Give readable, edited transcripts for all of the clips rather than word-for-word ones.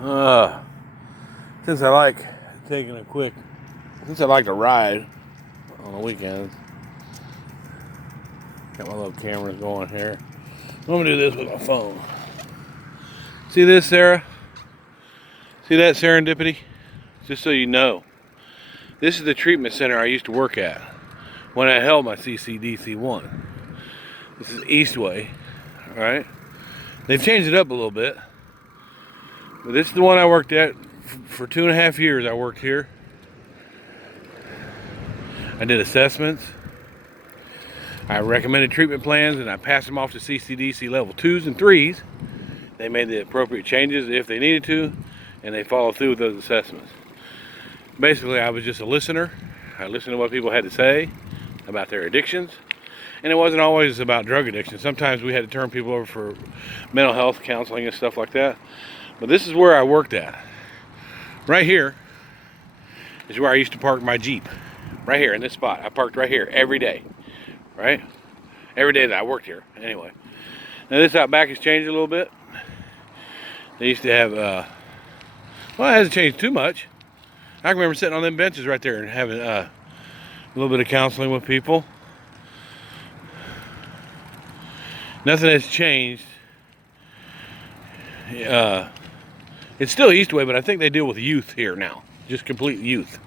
Uh, since I like since I like to ride on the weekends, got my little cameras going here. I'm gonna do this with my phone. See this, Sarah? See that serendipity? Just so you know, this is the treatment center I used to work at when I held my CCDC1. This is Eastway, all right? They've changed it up a little bit, but this is the one I worked at for 2.5 years. I worked here. I did assessments. I recommended treatment plans, and I passed them off to CCDC level 2s and 3s. They made the appropriate changes if they needed to, and they followed through with those assessments. Basically, I was just a listener. I listened to what people had to say about their addictions, and it wasn't always about drug addiction. Sometimes we had to turn people over for mental health counseling and stuff like that. But this is where I worked at. Right here is where I used to park my Jeep. Right here in this spot. I parked right here every day. Right? Every day that I worked here. Anyway. Now this out back has changed a little bit. They used to have, well, it hasn't changed too much. I can remember sitting on them benches right there and having a little bit of counseling with people. Nothing has changed. It's still Eastway, but I think they deal with youth here now. Just complete youth.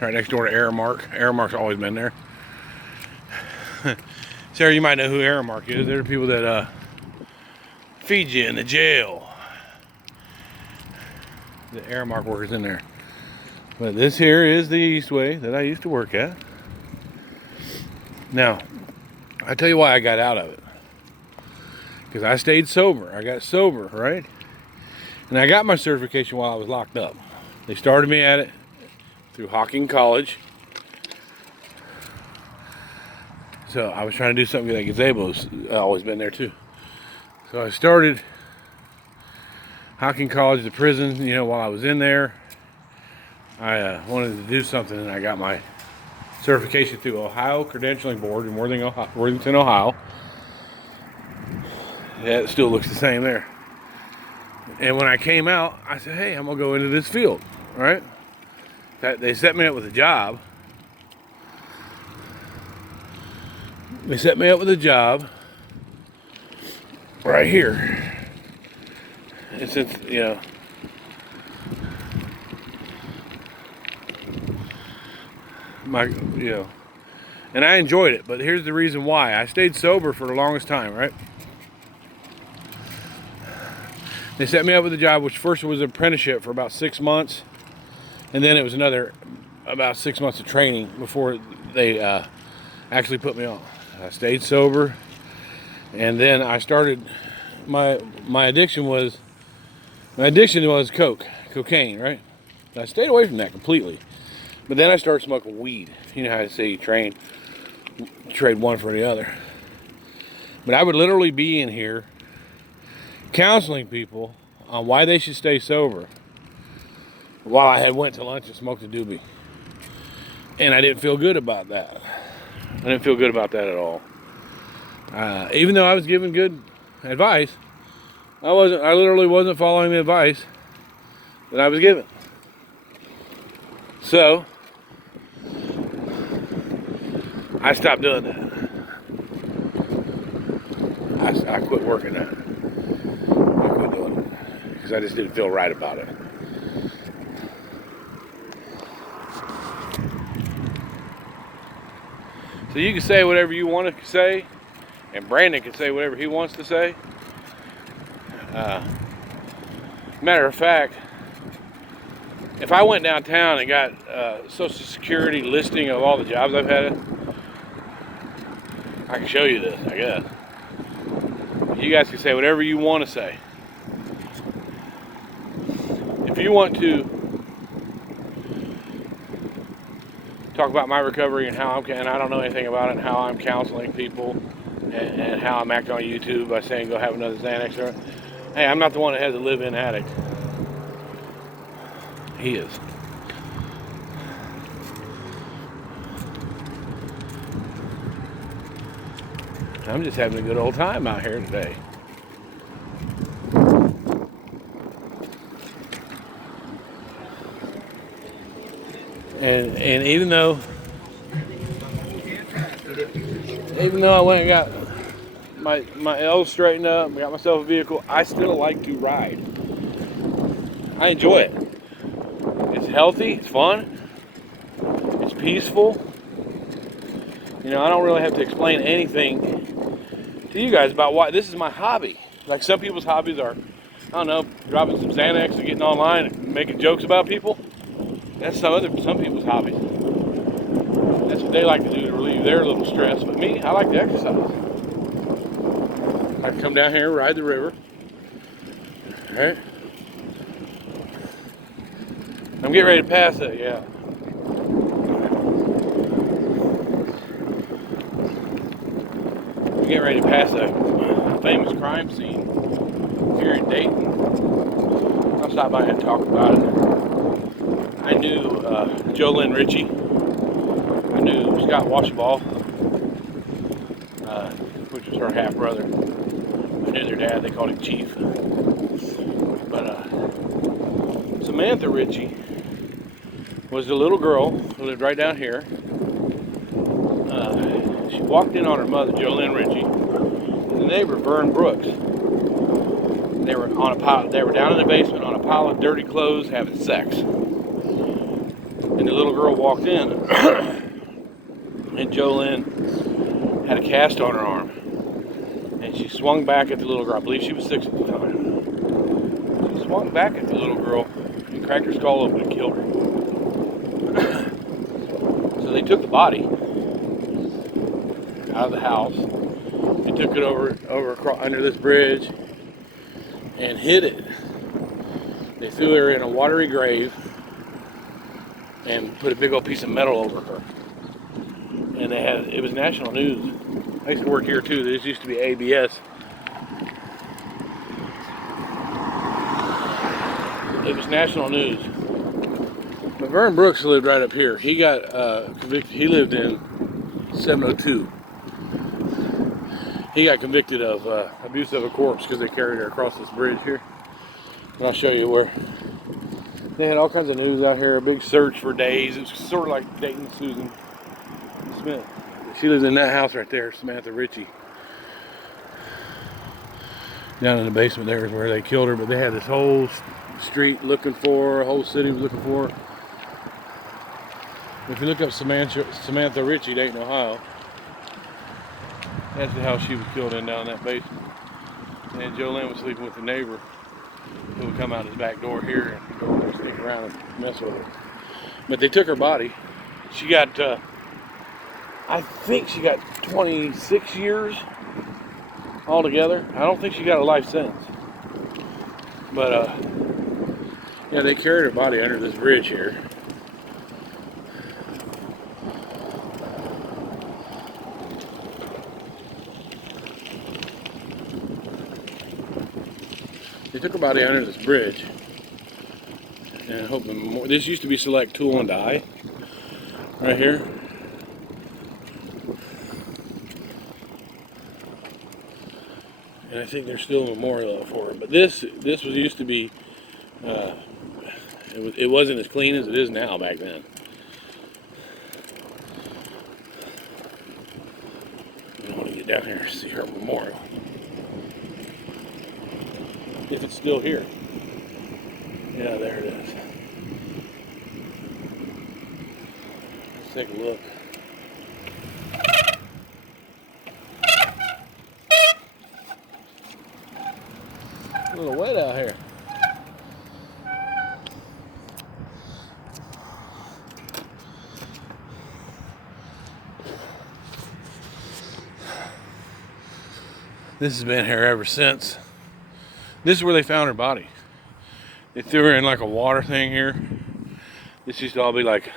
Right next door to Aramark. Aramark's always been there. Sarah, you might know who Aramark is. They're the people that feed you in the jail. The Aramark workers in there. But this here is the Eastway that I used to work at. Now, I tell you why I got out of it. Because I stayed sober. I got sober, right? And I got my certification while I was locked up. They started me at it through Hocking College. So I was trying to do something like Gazebo's always been there too. So I started Hocking College, the prison, while I was in there. I wanted to do something, and I got my certification through Ohio Credentialing Board in Worthington, Ohio. Yeah, it still looks the same there. And when I came out, I said, hey, I'm going to go into this field, all right? They set me up with a job. They set me up with a job right here. And since, and I enjoyed it, but here's the reason why. I stayed sober for the longest time, right? They set me up with a job, which first was an apprenticeship for about 6 months, and then it was another about 6 months of training before they actually put me on. I stayed sober, and then I started. My addiction was cocaine, right? I stayed away from that completely, but then I started smoking weed. You know how I say you trade one for the other. But I would literally be in here counseling people on why they should stay sober while I had went to lunch and smoked a doobie. And I didn't feel good about that. I didn't feel good about that at all. Even though I was giving good advice, I literally wasn't following the advice that I was given. So I stopped doing that. I quit working that. I quit doing it because I just didn't feel right about it. So you can say whatever you want to say, and Brandon can say whatever he wants to say. Matter of fact, if I went downtown and got Social Security listing of all the jobs I've had, I can show you this, I guess. You guys can say whatever you want to say. If you want to talk about my recovery and and I don't know anything about it, and how I'm counseling people, and how I'm acting on YouTube by saying go have another Xanax. Hey, I'm not the one that has a live-in addict. He is. I'm just having a good old time out here today. And even though I went and got my L straightened up, got myself a vehicle, I still like to ride. I enjoy it. It's healthy, it's fun, it's peaceful. You know, I don't really have to explain anything to you guys about why this is my hobby. Like some people's hobbies are, I don't know, dropping some Xanax and getting online and making jokes about people. That's some people's hobbies. That's what they like to do to relieve their little stress. But me, I like to exercise. I come down here, ride the river. All right. I'm getting ready to pass it, yeah. I'm getting ready to pass a famous crime scene here in Dayton. I'll stop by and talk about it. I knew Jolynn Ritchie. I knew Scott Washaball, which was her half brother. I knew their dad. They called him Chief. But Samantha Ritchie was a little girl who lived right down here. She walked in on her mother, Jolynn Ritchie, and the neighbor, Vern Brooks. They were on a pile. They were down in the basement on a pile of dirty clothes having sex. And the little girl walked in, and Jolynn had a cast on her arm. And she swung back at the little girl. I believe she was 6 at the time. She swung back at the little girl and cracked her skull open and killed her. So they took the body out of the house. They took it over under this bridge and hid it. They threw her in a watery grave and put a big old piece of metal over her. And it was national news. I used to work here too. This used to be ABS. It was national news. But Vern Brooks lived right up here. He got convicted. He lived in 702. He got convicted of abuse of a corpse because they carried her across this bridge here. And I'll show you where. They had all kinds of news out here. A big search for days. It was sort of like Dayton Susan Smith. She lives in that house right there, Samantha Ritchie. Down in the basement there is where they killed her, but they had this whole street looking for her, a whole city was looking for her. If you look up Samantha Ritchie, Dayton, Ohio, that's the house she was killed in down in that basement. And Jolynn was sleeping with the neighbor who would come out his back door here and go over there, sneak around and mess with her. But they took her body. She got, I think she got 26 years altogether. I don't think she got a life sentence. But, yeah, they carried her body under this bridge here. They took her body under this bridge. And hoping more. This used to be Select Tool and Die. Right here. And I think there's still a memorial for her. But this was used to be, it wasn't as clean as it is now back then. I want to get down here and see her memorial. If it's still here. Yeah, there it is. Let's take a look. A little wet out here. This has been here ever since. This is where they found her body. They threw her in like a water thing here. This used to all be like,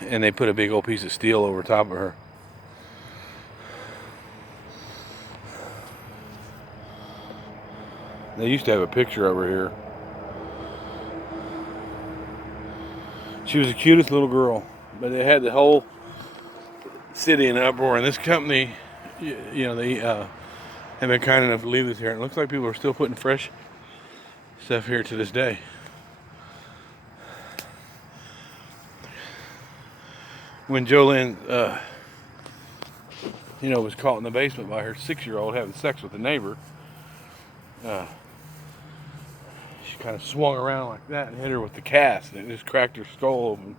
and they put a big old piece of steel over top of her. They used to have a picture over here. She was the cutest little girl, but it had the whole city in uproar. And this company, you know, they have been kind enough to leave this here. It looks like people are still putting fresh stuff here to this day. when Jolene, was caught in the basement by her 6-year-old having sex with a neighbor. She kind of swung around like that and hit her with the cast, and it just cracked her skull open.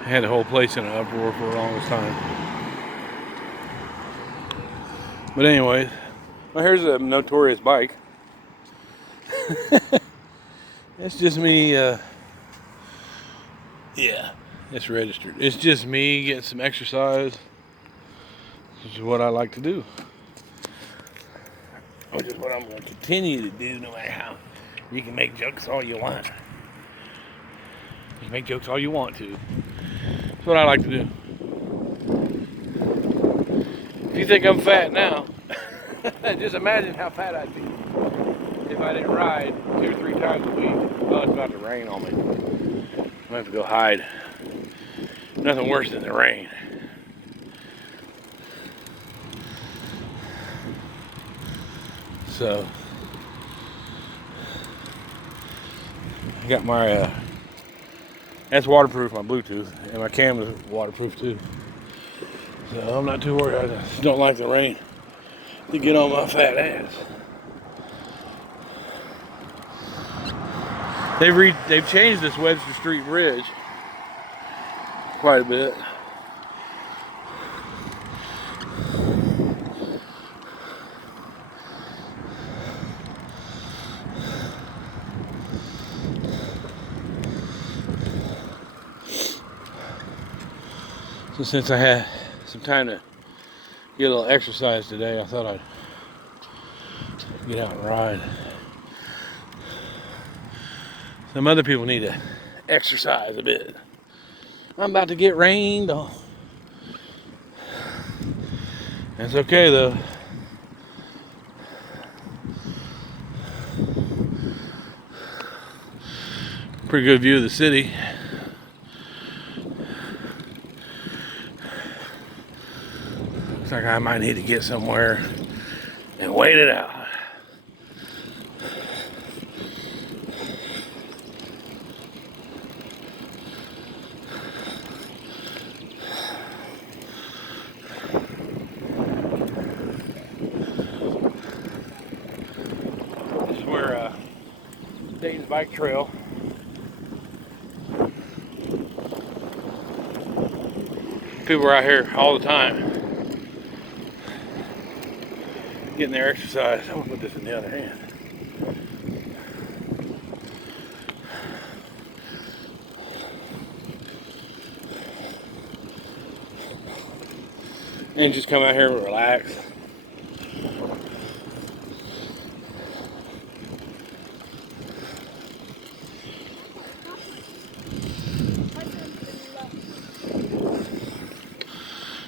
I had the whole place in an uproar for the longest time. But anyway, well, here's a notorious bike. It's just me, yeah, it's registered. It's just me getting some exercise, which is what I like to do. Which is what I'm going to continue to do, no matter how. You can make jokes all you want. You can make jokes all you want to. That's what I like to do. If you think I'm fat now, just imagine how fat I'd be if I didn't ride 2 or 3 times a week. Oh, it's about to rain on me. I'm going to have to go hide. Nothing worse than the rain. So, I got my, that's waterproof, my Bluetooth, and my camera's waterproof too. So I'm not too worried. I just don't like the rain to get on my fat ass. They've changed this Webster Street Bridge quite a bit. So since I had some time to get a little exercise today, I thought I'd get out and ride. Some other people need to exercise a bit. I'm about to get rained on. That's okay though. Pretty good view of the city. Looks like I might need to get somewhere and wait it out. This is where Dayton's bike trail. People are out here all the time getting their exercise. I'm gonna put this in the other hand. And just come out here and relax.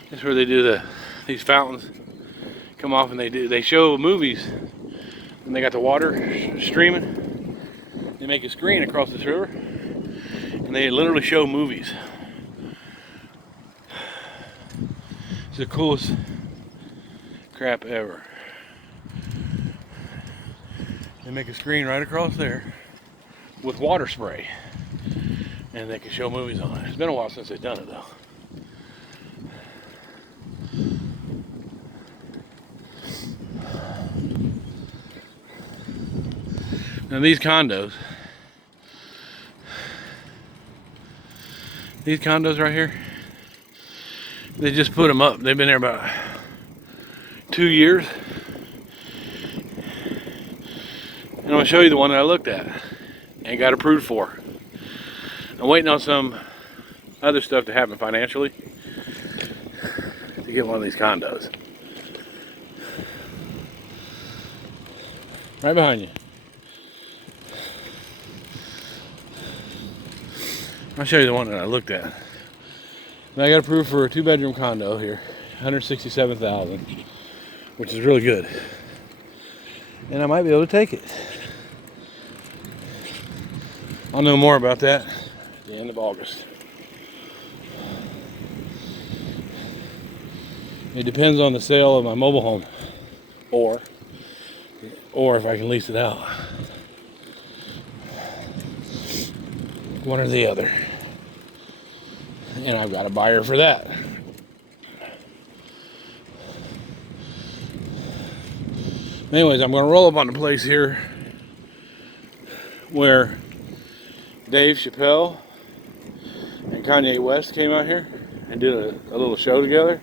That's where they do these fountains come off, and they show movies, and they got the water streaming. They make a screen across this river, and they literally show movies. It's the coolest crap ever. They make a screen right across there with water spray, and they can show movies on it. It's been a while since they've done it though. Now these condos right here, they just put them up. They've been there about 2 years. And I'm gonna show you the one that I looked at and got approved for. I'm waiting on some other stuff to happen financially to get one of these condos. Right behind you. I'll show you the one that I looked at. And I got approved for a 2-bedroom condo here, $167,000, which is really good. And I might be able to take it. I'll know more about that at the end of August. It depends on the sale of my mobile home, or if I can lease it out. One or the other. And I've got a buyer for that. Anyways, I'm going to roll up on the place here where Dave Chappelle and Kanye West came out here and did a little show together.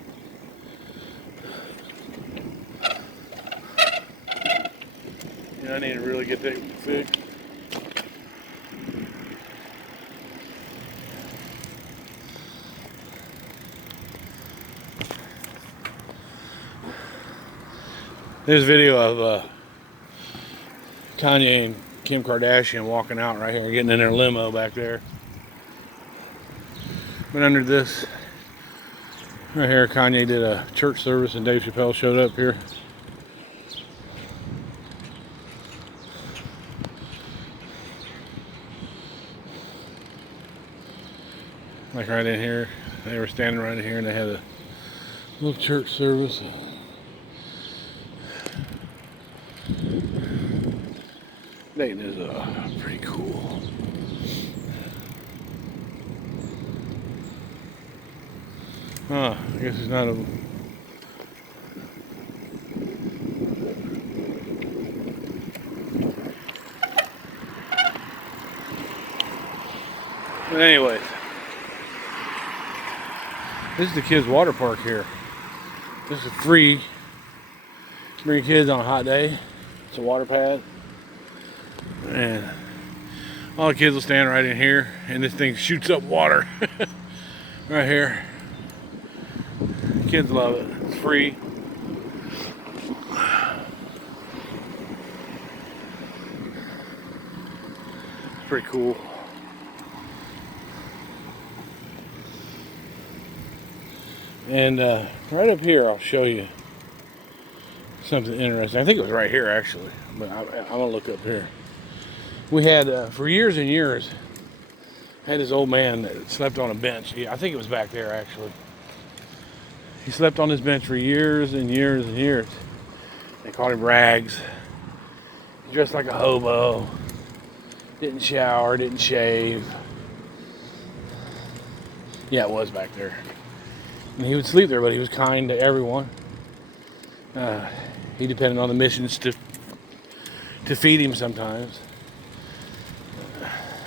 I need to really get that fixed. There's a video of Kanye and Kim Kardashian walking out right here, getting in their limo back there. But under this, right here, Kanye did a church service and Dave Chappelle showed up here. Like right in here, they were standing right in here and they had a little church service. Dayton is pretty cool. I guess it's not a... But anyways, this is the kids' water park here. This is free. Bring kids on a hot day. It's a water pad. And all the kids will stand right in here, and this thing shoots up water right here. Kids love it. It's free. It's pretty cool. And right up here, I'll show you something interesting. I think it was right here, actually, but I'm gonna look up here. We had, for years and years, had this old man that slept on a bench. I think it was back there, actually. He slept on this bench for years and years and years. They called him Rags. He dressed like a hobo. Didn't shower, didn't shave. Yeah, it was back there. And he would sleep there, but he was kind to everyone. He depended on the missions to feed him sometimes.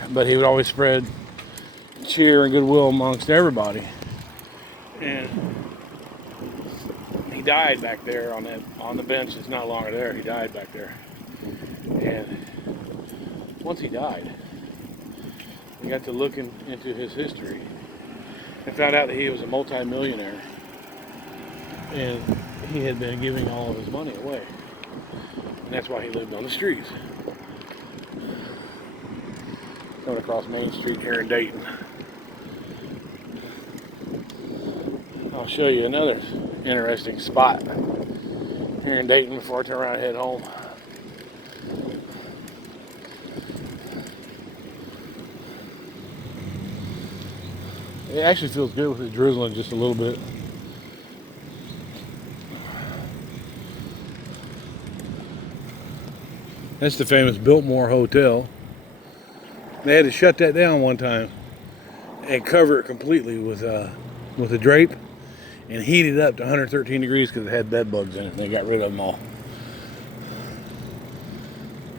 But he would always spread cheer and goodwill amongst everybody. And he died back there on the bench. It's not longer there. He died back there. And once he died, we got to looking into his history and found out that he was a multi-millionaire. And he had been giving all of his money away. And that's why he lived on the streets. Going across Main Street here in Dayton. I'll show you another interesting spot here in Dayton before I turn around and head home. It actually feels good with it drizzling just a little bit. That's the famous Biltmore Hotel. They had to shut that down one time and cover it completely with a drape and heat it up to 113 degrees because it had bed bugs in it, and they got rid of them all.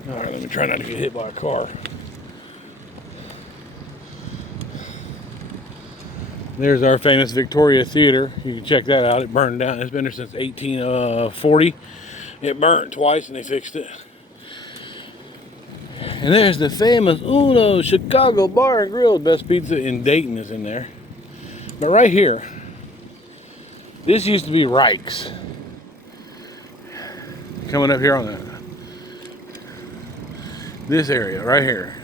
All right, let me try not to get hit by a car. There's our famous Victoria Theater. You can check that out. It burned down. It's been there since 1840. It burned twice and they fixed it. And there's the famous Uno Chicago Bar and Grill. Best pizza in Dayton is in there. But right here, this used to be Reich's. Coming up here on this area right here.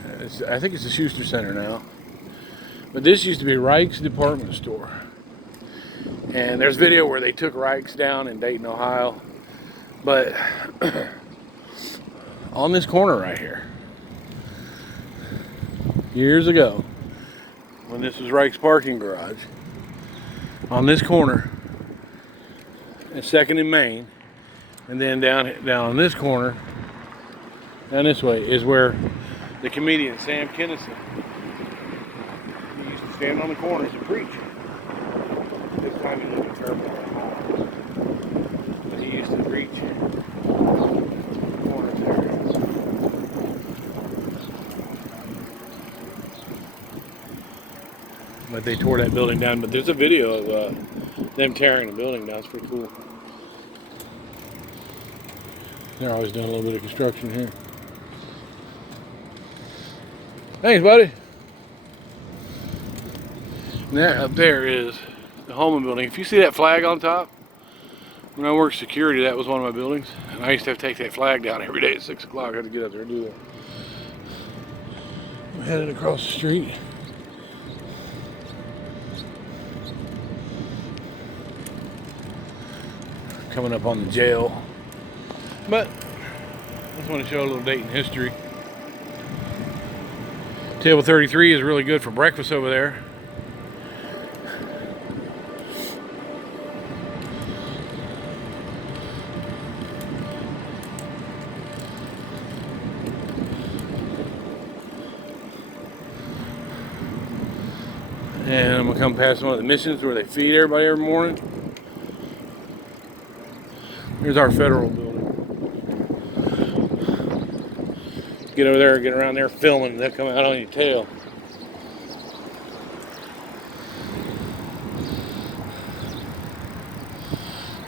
I think it's the Schuster Center now. But this used to be Reich's department store. And there's video where they took Reich's down in Dayton, Ohio. But on this corner right here, years ago, when this was Reich's parking garage, on this corner, and 2nd and Main, and then down in this corner, down this way, is where the comedian Sam Kinison, he used to stand on the corners and preach. This time he lived in terrible, but he used to preach. Corners there. But they tore that building down. But there's a video of them tearing the building down. It's pretty cool. They're always doing a little bit of construction here. Thanks, buddy. And that up there is the Holman building. If you see that flag on top, when I worked security, that was one of my buildings. And I used to have to take that flag down every day at 6 o'clock. I had to get up there and do that. I'm headed across the street. Coming up on the jail. But I just want to show a little Dayton history. Table 33 is really good for breakfast over there. And I'm gonna come past one of the missions where they feed everybody every morning. Here's our federal building. Get over there, get around there filming, they'll come out on your tail.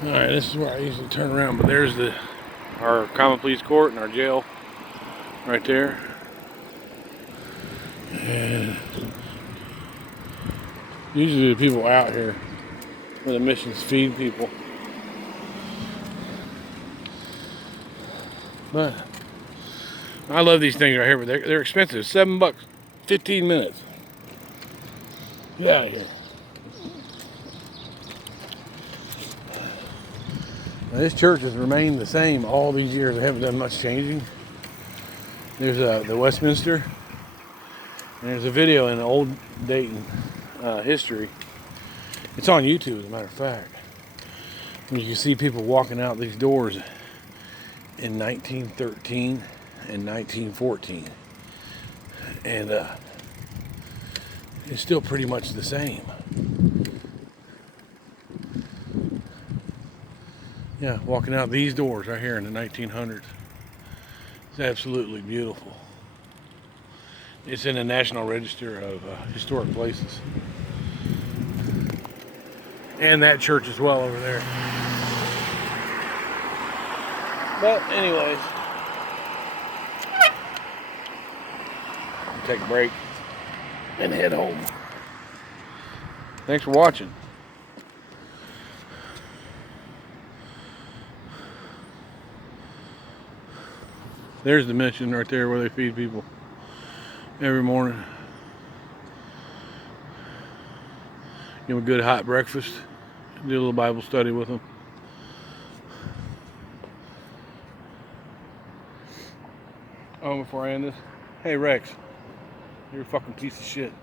Alright, this is where I usually turn around, but there's our common pleas court and our jail right there. And usually the people out here where the missions feed people. But I love these things right here, but they're expensive. $7, 15 minutes. Get out of here. Now, this church has remained the same all these years. They haven't done much changing. There's the Westminster. And there's a video in old Dayton history. It's on YouTube, as a matter of fact. And you can see people walking out these doors in 1913 and 1914. And it's still pretty much the same. Yeah, walking out these doors right here in the 1900s. It's absolutely beautiful. It's in the National Register of Historic Places. And that church as well over there. But anyways, take a break and head home. Thanks for watching. There's the mission right there where they feed people every morning. Give them a good hot breakfast. Do a little Bible study with them. Oh, before I end this, hey Rex, you're a fucking piece of shit.